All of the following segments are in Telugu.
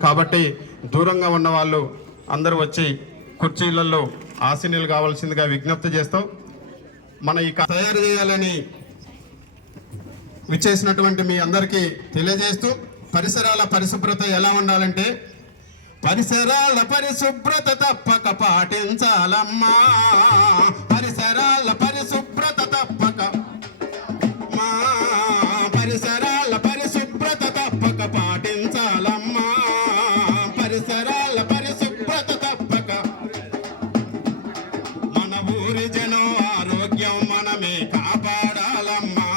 కాబట్టి దూరంగా ఉన్న వాళ్ళు అందరూ వచ్చి కుర్చీలలో ఆసీనులు కావాల్సిందిగా విజ్ఞప్తి చేస్తాం. మన ఈ తయారు చేయాలని విచ్చేసినటువంటి మీ అందరికీ తెలియజేస్తూ, పరిసరాల పరిశుభ్రత ఎలా ఉండాలంటే, పరిసరాల పరిశుభ్రత తప్పక పాటించాలమ్మా, పరిసరాల పరిశుభ్రత తప్పక, పరిసరాల పరిశుభ్రత తప్పక పాటించాలమ్మా, పరిసరాల పరిశుభ్రత తప్పక. మన ఊరి జనం ఆరోగ్యం మనమే కాపాడాలమ్మా,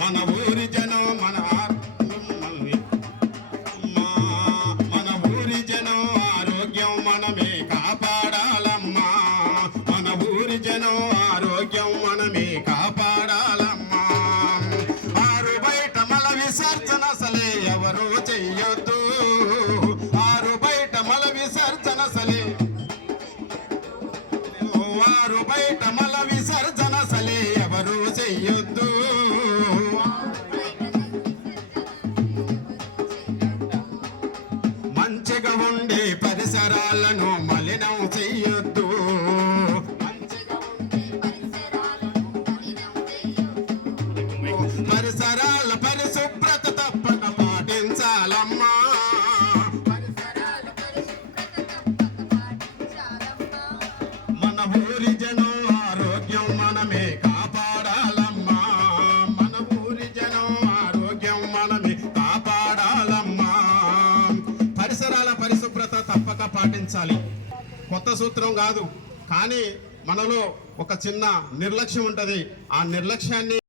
మన ఊరి జనం మన ఊరి జనం ఆరోగ్యం మనమే కాపాడాలమ్మా, మన ఊరి జనం ఆరోగ్యం మనమే కాపాడాలమ్మా. ఆరు బయట మల విసర్జన అసలే ఎవరు చెయ్యొద్దు, ఆరు బయట మల విసర్జన అసలే, ఆరు బయట మల విసర్జన అసలే ఎవరు చెయ్యొద్దు. మంచిగా ఉండే పరిసరాలను మలినం చెయ్యొద్దు, పరిసరాల పరిశుభ్రత తప్పక పాటించాలమ్మా, మన ఊరి జనం ఆరోగ్యం మనమే కాపాడాలమ్మా, మన ఊరి జనం ఆరోగ్యం మనమే కాపాడాలమ్మా. పరిసరాల పరిశుభ్రత తప్పక పాటించాలి. కొత్త సూత్రం కాదు, కానీ మనలో ఒక చిన్న నిర్లక్ష్యం ఉంటుంది. ఆ నిర్లక్ష్యాన్ని